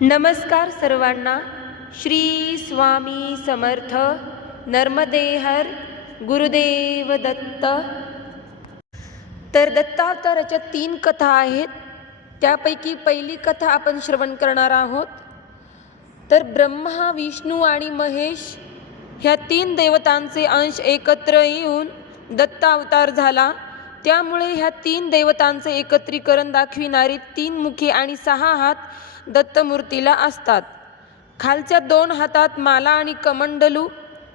नमस्कार सर्वांना. श्री स्वामी समर्थ नर्मदेहर गुरुदेव दत्त. तर दत्तावताराच्या तीन कथा आहेत. त्यापैकी पहिली कथा आपण श्रवण करणार आहोत. तर ब्रह्मा विष्णू आणि महेश ह्या तीन देवतांचे अंश एकत्र येऊन दत्तावतार झाला. त्यामुळे ह्या तीन देवतांचे एकत्रीकरण दाखविणारी तीन मुखे आणि सहा हात दत्तमूर्तीला असतात. खालच्या दोन हातात माला आणि कमंडलू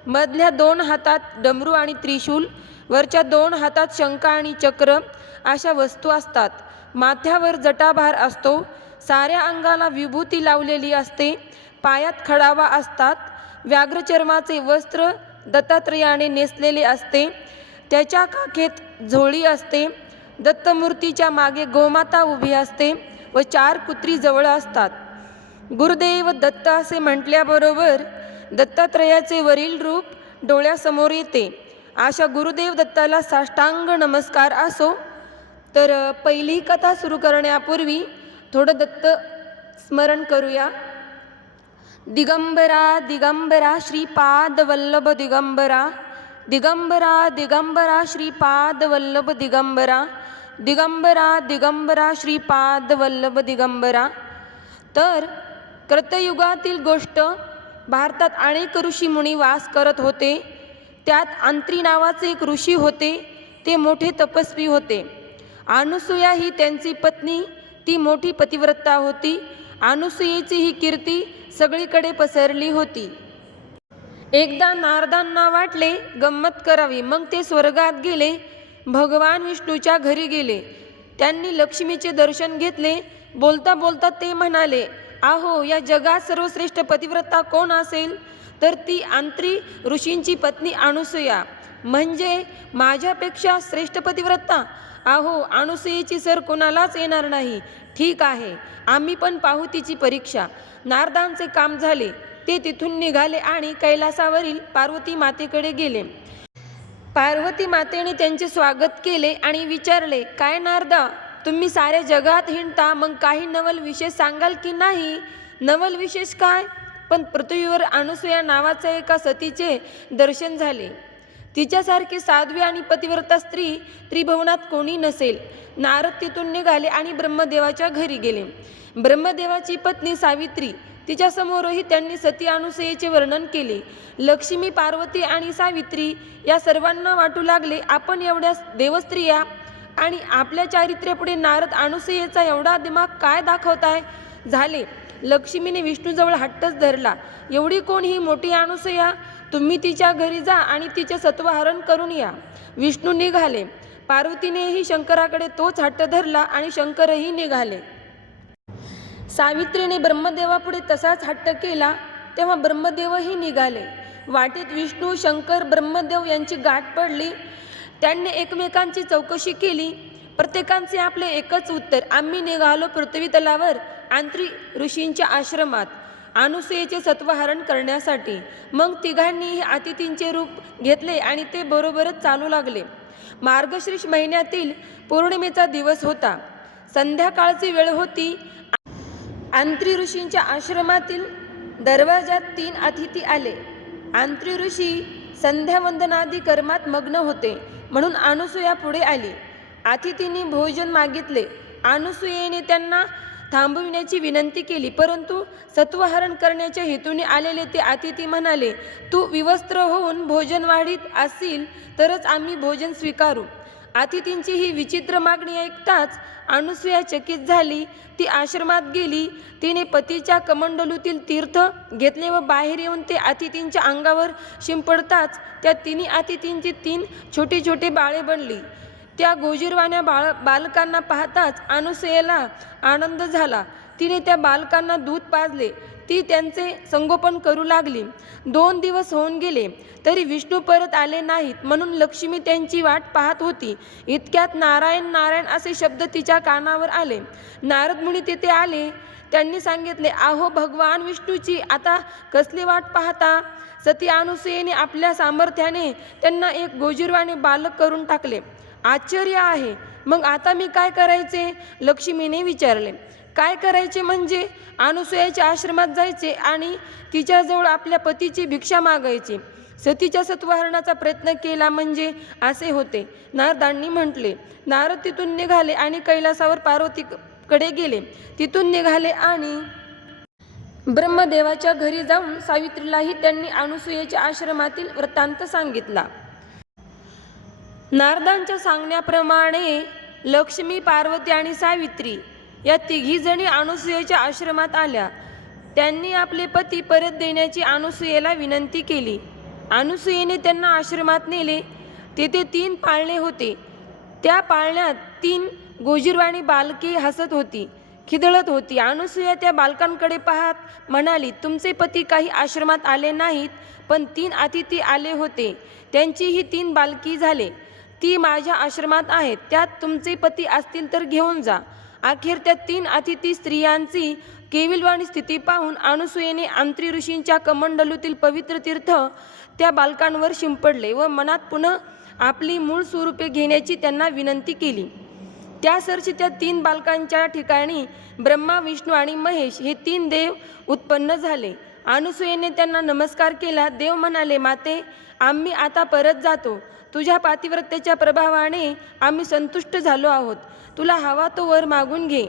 मधल्या दोन हातात डमरू आणि त्रिशूल वरच्या दोन हातात शंका आणि चक्र अशा वस्तू असतात. माथ्यावर जटाभार असतो साऱ्या अंगाला विभूती लावलेली असते पायात खडावा असतात व्याघ्रचर्माचे वस्त्र दत्तात्रयाने नेसलेले असते त्याच्या काखेत झोळी असते. दत्तमूर्तीच्या मागे गोमाता उभी असते व चार कुत्री जवळ असतात. गुरुदेव दत्त असे म्हटल्याबरोबर दत्तात्रयाचे वरील रूप डोळ्यासमोर येते. अशा गुरुदेव दत्ताला साष्टांग नमस्कार असो. तर पहिली कथा सुरू करण्यापूर्वी थोडं दत्त स्मरण करूया. दिगंबरा दिगंबरा श्रीपाद वल्लभ दिगंबरा. दिगंबरा दिगंबरा श्रीपाद वल्लभ दिगंबरा दिगंबरा दिगंबरा श्रीपाद वल्लभ दिगंबरा. तर कृतयुगातील गोष्ट भारतात अनेक ऋषी मुनी वास करत होते. त्यात अंत्री नावाचे एक ऋषी होते ते मोठे तपस्वी होते. अनुसूया ही त्यांची पत्नी ती मोठी पतिव्रता होती. अनुसुयेची ही कीर्ती सगळीकडे पसरली होती. एकदा नारदांना वाटले गंमत करावी. मग ते स्वर्गात गेले. भगवान विष्णूच्या घरी गेले. त्यांनी लक्ष्मीचे दर्शन घेतले. बोलता बोलता ते म्हणाले आहो या जगात सर्वश्रेष्ठ पतिव्रता कोण असेल? तर ती आंत्री ऋषींची पत्नी अनुसूया म्हणजे माझ्यापेक्षा श्रेष्ठ पतिव्रता? आहो अनुसूयेची सर कोणालाच येणार नाही. ठीक आहे आम्ही पण पाहू तिची परीक्षा. नारदांचे काम झाले. ते तिथून निघाले आणि कैलासावरील पार्वती मातेकडे गेले. पार्वती मातेने त्यांचे स्वागत केले आणि विचारले काय नारदा तुम्ही साऱ्या जगात हिंडता मग काही नवल विशेष सांगाल की नाही? नवल विशेष काय? पण पृथ्वीवर अनुसूया नावाचे एका सतीचे दर्शन झाले. तिच्यासारखी साध्वी आणि पतिव्रता स्त्री त्रिभुवनात कोणी नसेल. नारद तिथून निघाले आणि ब्रह्मदेवाच्या घरी गेले. ब्रह्मदेवाची पत्नी सावित्री तिच्यासमोरही त्यांनी सती अनुसयेचे वर्णन केले. लक्ष्मी पार्वती आणि सावित्री या सर्वांना वाटू लागले आपण एवढ्या देवस्त्रिया आणि आपल्या चारित्र्यापुढे नारद अनुसयेचा एवढा दिमाग काय दाखवताय? झाले. लक्ष्मीने विष्णूजवळ हट्टच धरला. एवढी कोण ही मोठी अनुसया? तुम्ही तिच्या घरी जा आणि तिचे सत्वहरण करून या. विष्णू निघाले. पार्वतीनेही शंकराकडे तोच हट्ट धरला आणि शंकरही निघाले. सावित्रीने ब्रह्मदेवापुढे तसाच हट्ट केला तेव्हा ब्रह्मदेवही निघाले. वाटेत विष्णू शंकर ब्रह्मदेव यांची गाठ पडली. त्यांनी एकमेकांची चौकशी केली. प्रत्येकांचे आपले एकच उत्तर आम्ही निघालो पृथ्वी तलावर आंत्री ऋषींच्या आश्रमात. अनुसूयेचे सत्वहरण करण्यासाठी. मग तिघांनीही अतिथींचे रूप घेतले आणि ते बरोबरच चालू लागले. मार्गशीर्ष महिन्यातील पौर्णिमेचा दिवस होता. संध्याकाळची वेळ होती. आंत्री ऋषींच्या आश्रमातील दरवाजात तीन अतिथी आले. आंत्री ऋषी संध्यावंदनादी कर्मात मग्न होते म्हणून अनुसूया पुढे आली. अतिथींनी भोजन मागितले. अनुसूयेने त्यांना थांबविण्याची विनंती केली परंतु सत्वहरण करण्याच्या हेतूने आलेले ते अतिथी म्हणाले तू विवस्त्र होऊन भोजन वाढीत तरच आम्ही भोजन स्वीकारू. अतिथींची ही विचित्र मागणी ऐकताच अनुसूया चकित झाली. ती आश्रमात गेली. तिने पतीच्या कमंडलूतील तीर्थ घेतले व बाहेर येऊन ते अतिथींच्या अंगावर शिंपडताच त्या तिन्ही अतिथींची तीन छोटी छोटी बाळे बनली. त्या गोजीरवाण्या बाळ बालकांना पाहताच अनुसयेला आनंद झाला. तिने त्या बालकांना दूध पाजले. ती त्यांचे संगोपन करू लागली. दोन दिवस होऊन गेले. तरी विष्णू परत आले नाहीत म्हणून लक्ष्मी त्यांची वाट पाहत होती. इतक्यात नारायण नारायण असे शब्द तिच्या कानावर आले. नारद मुनी तिथे आले. त्यांनी सांगितले आहो भगवान विष्णूची आता कसली वाट पाहता? सती अनुसयेने आपल्या सामर्थ्याने त्यांना एक गोजीरवाणी बालक करून टाकले. आश्चर्य आहे. मग आता मी काय करायचे? लक्ष्मीने विचारले. काय करायचे म्हणजे? अनुसयाच्या आश्रमात जायचे आणि तिच्याजवळ आपल्या पतीची भिक्षा मागायची. सतीच्या सत्वहरणाचा प्रयत्न केला म्हणजे असे होते. नारदांनी म्हटले नारद तिथून निघाले आणि कैलासावर पार्वतीकडे गेले. तिथून निघाले आणि ब्रह्मदेवाच्या घरी जाऊन सावित्रीलाही त्यांनी अनुसूयेच्या आश्रमातील वृत्तांत सांगितला. नारदांच्या सांगण्याप्रमाणे लक्ष्मी पार्वती आणि सावित्री या तिघी जणी अनुसूयेच्या आश्रमात आल्या. त्यांनी आपले पती परत देण्याची अनुसूयेला विनंती केली. अनुसूयेने त्यांना आश्रमात नेले. तेथे तीन पाळणे होते. त्या पाळण्यात तीन गोजीरवाणी बालके हसत होती खिदळत होती. अनुसूया त्या बालकांकडे पाहत म्हणाली तुमचे पती काही आश्रमात आले नाहीत पण तीन अतिथी आले होते. त्यांची ही तीन बालकी झाले. ती माझ्या आश्रमात आहेत. त्यात तुमचे पती असतील तर घेऊन जा. अखेर त्या तीन अतिथी स्त्रियांची केविलवाणी स्थिती पाहून अनुसूयेने आंत्री ऋषींच्या कमंडलूतील पवित्र तीर्थ त्या बालकांवर शिंपडले व मनात पुन्हा आपली मूळ स्वरूपे घेण्याची त्यांना विनंती केली. त्या सरशी त्या तीन बालकांच्या ठिकाणी ब्रह्मा विष्णू आणि महेश हे तीन देव उत्पन्न झाले. अनुसूयेने त्यांना नमस्कार केला. देव म्हणाले माते आम्ही आता परत जातो. तुझ्या पातिव्रत्याच्या प्रभावाने आम्ही संतुष्ट झालो आहोत. तुला हवा तो वर मागून घे.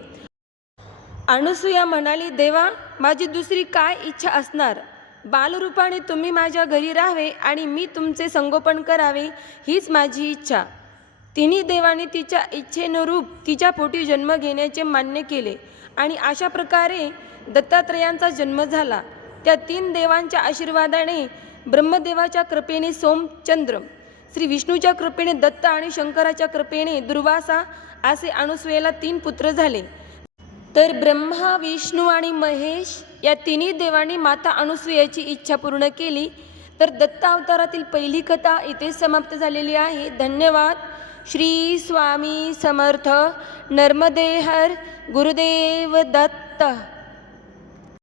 अनुसूया म्हणाली देवा माझी दुसरी काय इच्छा असणार? बालरूपाने तुम्ही माझ्या घरी राहावे आणि मी तुमचे संगोपन करावे हीच माझी इच्छा. तिन्ही देवाने तिच्या इच्छेनुरूप तिच्या पोटी जन्म घेण्याचे मान्य केले आणि अशा प्रकारे दत्तात्रयांचा जन्म झाला. त्या तीन देवांच्या आशीर्वादाने ब्रह्मदेवाच्या कृपेने सोमचंद्र श्री विष्णूच्या कृपेने दत्त आणि शंकराच्या कृपेने दुर्वासा असे अनुसुयेला तीन पुत्र झाले. तर ब्रह्मा विष्णू आणि महेश या तिन्ही देवांनी माता अनुसूयाची इच्छा पूर्ण केली. तर दत्त अवतारातील पहिली कथा इथे समाप्त झालेली आहे. धन्यवाद. श्री स्वामी समर्थ. नर्मदेहर गुरुदेव दत्त.